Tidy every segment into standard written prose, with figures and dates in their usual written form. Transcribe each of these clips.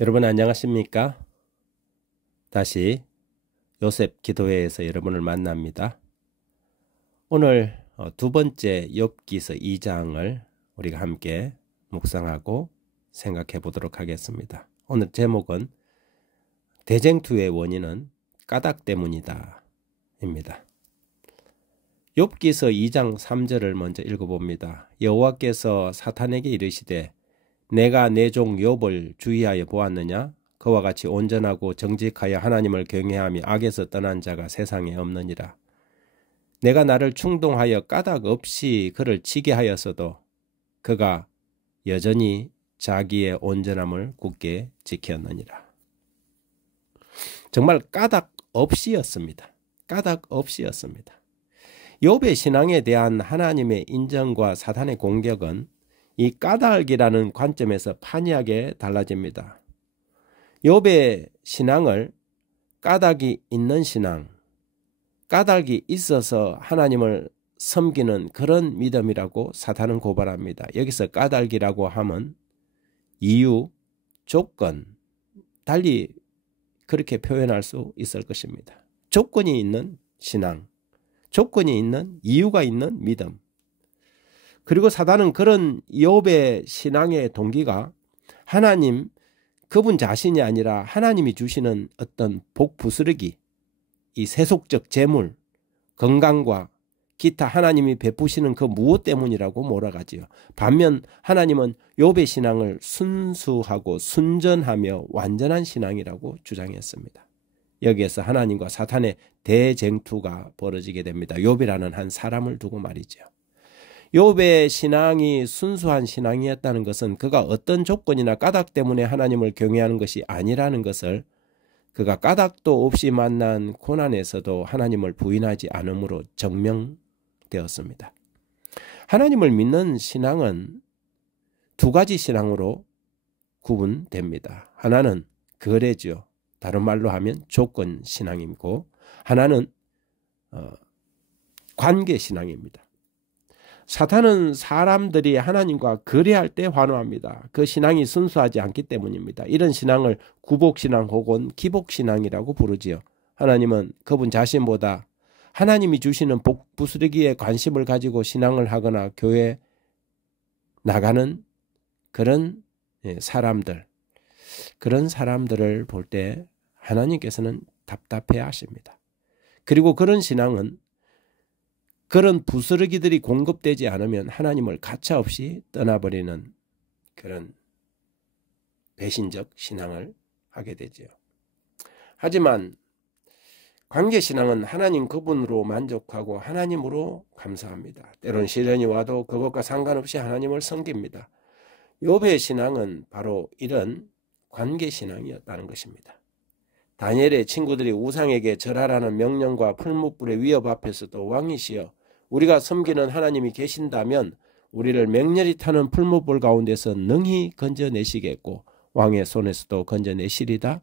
여러분 안녕하십니까? 다시 요셉 기도회에서 여러분을 만납니다. 오늘 두 번째 욥기서 2장을 우리가 함께 묵상하고 생각해 보도록 하겠습니다. 오늘 제목은 대쟁투의 원인은 까닭 때문이다 입니다. 욥기서 2장 3절을 먼저 읽어봅니다. 여호와께서 사탄에게 이르시되 내가 내 종 욥을 주의하여 보았느냐? 그와 같이 온전하고 정직하여 하나님을 경외하며 악에서 떠난 자가 세상에 없느니라. 내가 나를 충동하여 까닭 없이 그를 치게 하였어도 그가 여전히 자기의 온전함을 굳게 지켰느니라. 정말 까닭 없이였습니다. 까닭 없이였습니다. 욥의 신앙에 대한 하나님의 인정과 사탄의 공격은 이 까닭이라는 관점에서 판이하게 달라집니다. 욥의 신앙을 까닭이 있는 신앙, 까닭이 있어서 하나님을 섬기는 그런 믿음이라고 사탄은 고발합니다. 여기서 까닭이라고 하면 이유, 조건, 달리 그렇게 표현할 수 있을 것입니다. 조건이 있는 신앙, 조건이 있는 이유가 있는 믿음. 그리고 사단은 그런 욥의 신앙의 동기가 하나님, 그분 자신이 아니라 하나님이 주시는 어떤 복부스러기, 이 세속적 재물, 건강과 기타 하나님이 베푸시는 그 무엇 때문이라고 몰아가지요. 반면 하나님은 욥의 신앙을 순수하고 순전하며 완전한 신앙이라고 주장했습니다. 여기에서 하나님과 사탄의 대쟁투가 벌어지게 됩니다. 욥이라는 한 사람을 두고 말이죠. 욥의 신앙이 순수한 신앙이었다는 것은 그가 어떤 조건이나 까닭 때문에 하나님을 경외하는 것이 아니라는 것을 그가 까닭도 없이 만난 고난에서도 하나님을 부인하지 않음으로 증명되었습니다. 하나님을 믿는 신앙은 두 가지 신앙으로 구분됩니다. 하나는 거래죠. 다른 말로 하면 조건 신앙이고, 하나는 관계 신앙입니다. 사탄은 사람들이 하나님과 거래할 때 환호합니다. 그 신앙이 순수하지 않기 때문입니다. 이런 신앙을 구복신앙 혹은 기복신앙이라고 부르지요. 하나님은 그분 자신보다 하나님이 주시는 복부스러기에 관심을 가지고 신앙을 하거나 교회에 나가는 그런 사람들, 그런 사람들을 볼 때 하나님께서는 답답해 하십니다. 그리고 그런 신앙은 그런 부스러기들이 공급되지 않으면 하나님을 가차없이 떠나버리는 그런 배신적 신앙을 하게 되죠. 하지만 관계신앙은 하나님 그분으로 만족하고 하나님으로 감사합니다. 때론 시련이 와도 그것과 상관없이 하나님을 섬깁니다. 욥의 신앙은 바로 이런 관계신앙이었다는 것입니다. 다니엘의 친구들이 우상에게 절하라는 명령과 풀무불의 위협 앞에서도 왕이시여 우리가 섬기는 하나님이 계신다면 우리를 맹렬히 타는 풀무불 가운데서 능히 건져내시겠고 왕의 손에서도 건져내시리다.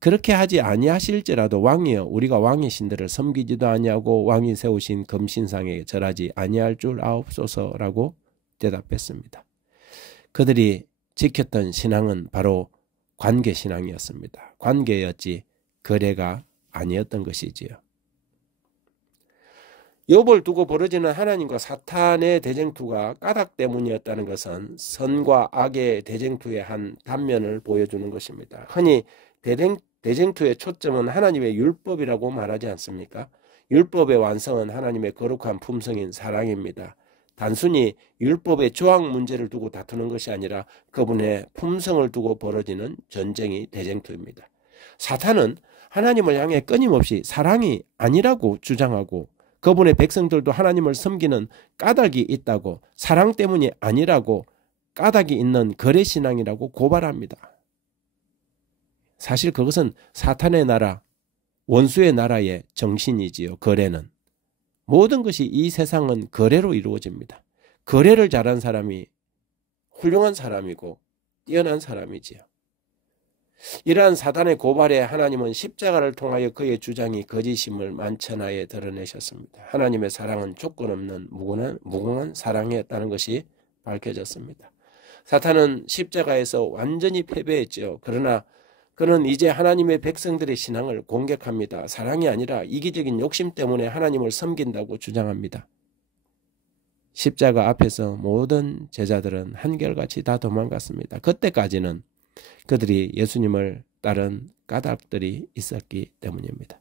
그렇게 하지 아니하실지라도 왕이여 우리가 왕의 신들을 섬기지도 아니하고 왕이 세우신 금신상에 절하지 아니할 줄 아옵소서라고 대답했습니다. 그들이 지켰던 신앙은 바로 관계신앙이었습니다. 관계였지 거래가 아니었던 것이지요. 욥을 두고 벌어지는 하나님과 사탄의 대쟁투가 까닭 때문이었다는 것은 선과 악의 대쟁투의 한 단면을 보여주는 것입니다. 흔히 대쟁투의 초점은 하나님의 율법이라고 말하지 않습니까? 율법의 완성은 하나님의 거룩한 품성인 사랑입니다. 단순히 율법의 조항 문제를 두고 다투는 것이 아니라 그분의 품성을 두고 벌어지는 전쟁이 대쟁투입니다. 사탄은 하나님을 향해 끊임없이 사랑이 아니라고 주장하고 그분의 백성들도 하나님을 섬기는 까닭이 있다고 사랑 때문이 아니라고 까닭이 있는 거래신앙이라고 고발합니다. 사실 그것은 사탄의 나라, 원수의 나라의 정신이지요. 거래는. 모든 것이 이 세상은 거래로 이루어집니다. 거래를 잘한 사람이 훌륭한 사람이고 뛰어난 사람이지요. 이러한 사단의 고발에 하나님은 십자가를 통하여 그의 주장이 거짓임을 만천하에 드러내셨습니다. 하나님의 사랑은 조건 없는 무궁한 사랑이었다는 것이 밝혀졌습니다. 사탄은 십자가에서 완전히 패배했죠. 그러나 그는 이제 하나님의 백성들의 신앙을 공격합니다. 사랑이 아니라 이기적인 욕심 때문에 하나님을 섬긴다고 주장합니다. 십자가 앞에서 모든 제자들은 한결같이 다 도망갔습니다. 그때까지는 그들이 예수님을 따른 까닭들이 있었기 때문입니다.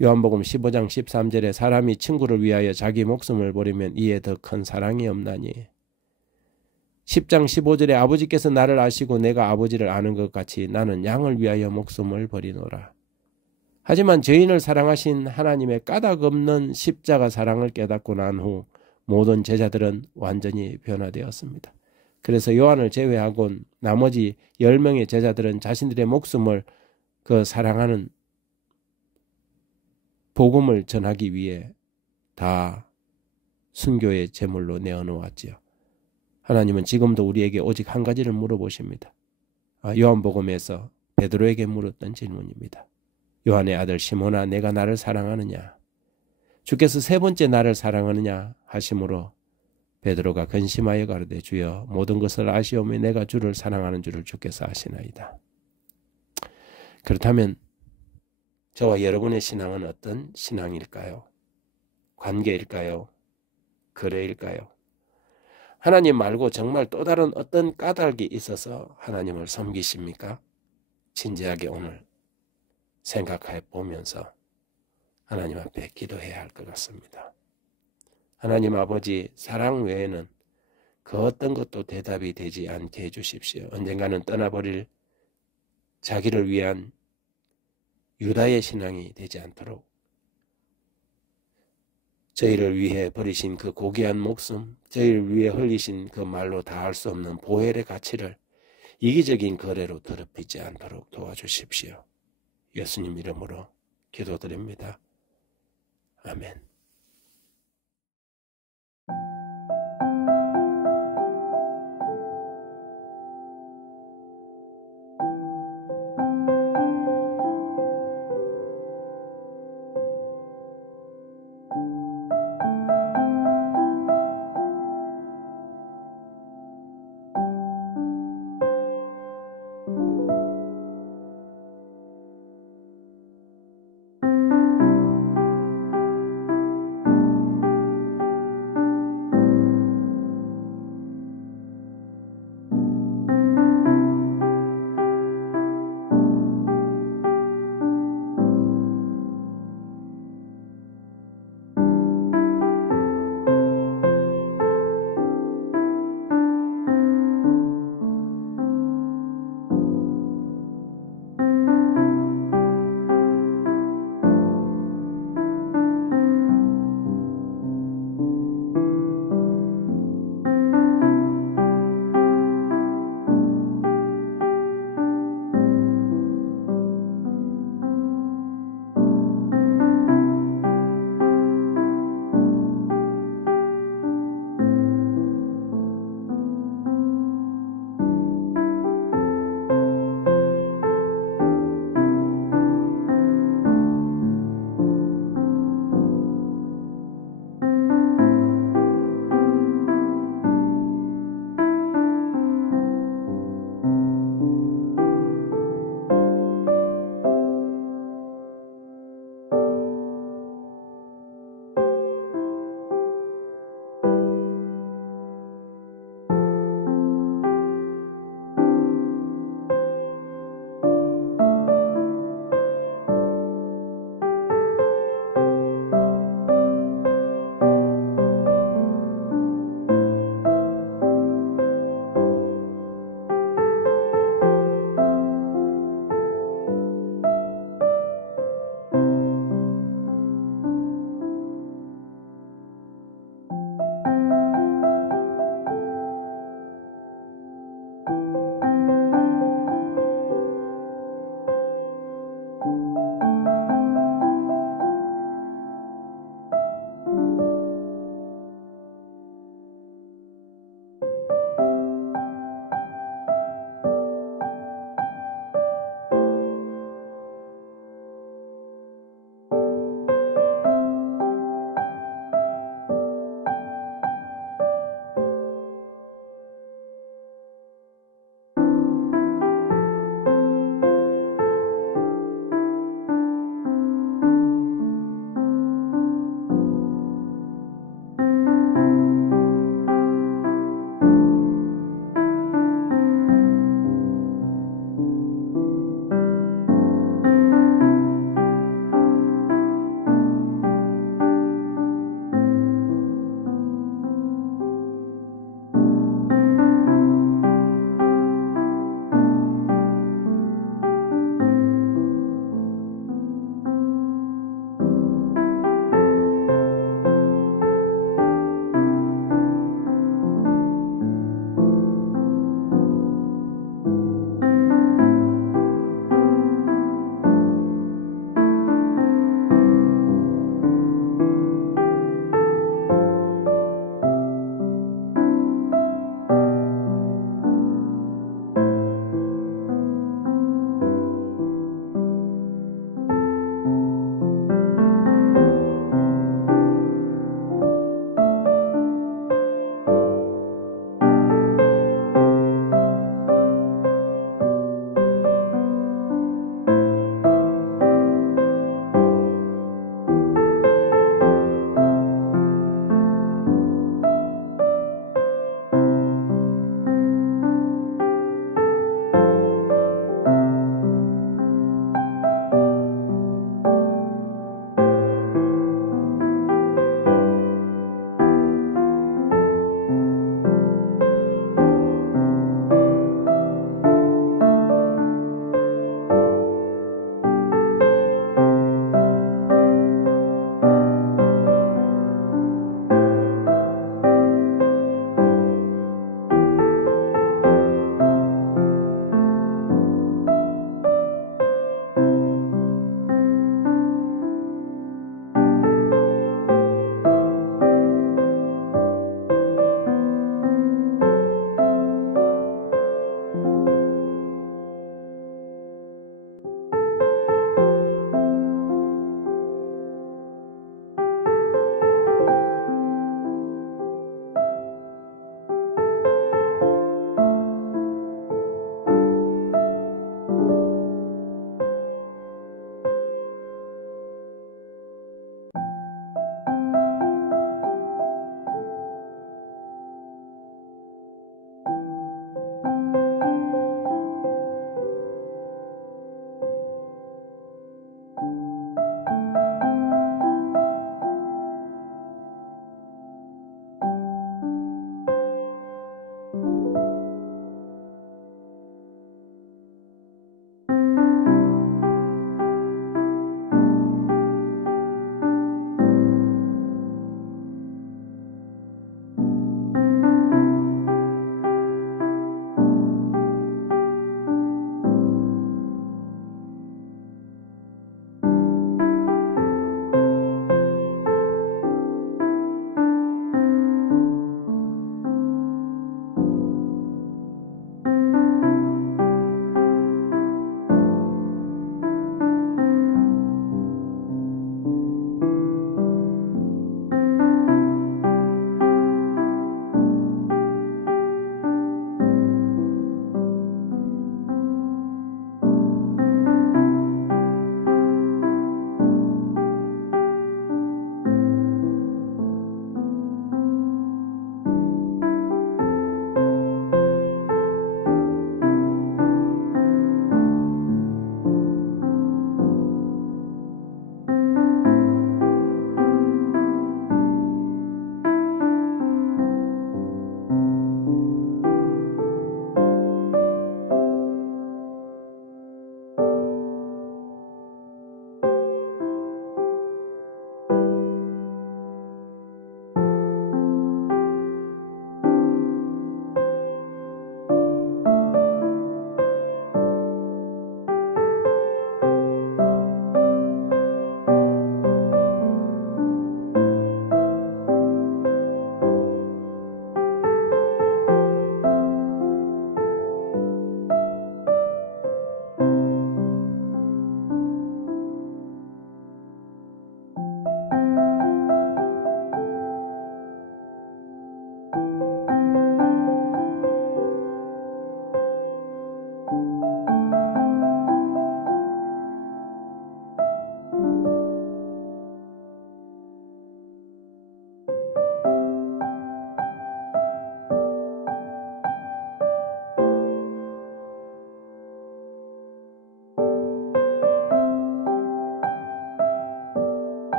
요한복음 15장 13절에 사람이 친구를 위하여 자기 목숨을 버리면 이에 더 큰 사랑이 없나니. 10장 15절에 아버지께서 나를 아시고 내가 아버지를 아는 것 같이 나는 양을 위하여 목숨을 버리노라. 하지만 죄인을 사랑하신 하나님의 까닭 없는 십자가 사랑을 깨닫고 난 후 모든 제자들은 완전히 변화되었습니다. 그래서 요한을 제외하곤 나머지 10명의 제자들은 자신들의 목숨을 그 사랑하는 복음을 전하기 위해 다 순교의 제물로 내어놓았지요. 하나님은 지금도 우리에게 오직 한 가지를 물어보십니다. 요한복음에서 베드로에게 물었던 질문입니다. 요한의 아들 시몬아, 내가 나를 사랑하느냐? 주께서 세 번째 나를 사랑하느냐 하심으로 베드로가 근심하여 가로되 주여 모든 것을 아시오매 내가 주를 사랑하는 줄을 주께서 아시나이다. 그렇다면 저와 여러분의 신앙은 어떤 신앙일까요? 관계일까요? 거래일까요? 하나님 말고 정말 또 다른 어떤 까닭이 있어서 하나님을 섬기십니까? 진지하게 오늘 생각해 보면서 하나님 앞에 기도해야 할 것 같습니다. 하나님 아버지, 사랑 외에는 그 어떤 것도 대답이 되지 않게 해주십시오. 언젠가는 떠나버릴 자기를 위한 유다의 신앙이 되지 않도록 저희를 위해 버리신 그 고귀한 목숨, 저희를 위해 흘리신 그 말로 다할 수 없는 보혈의 가치를 이기적인 거래로 더럽히지 않도록 도와주십시오. 예수님 이름으로 기도드립니다. 아멘.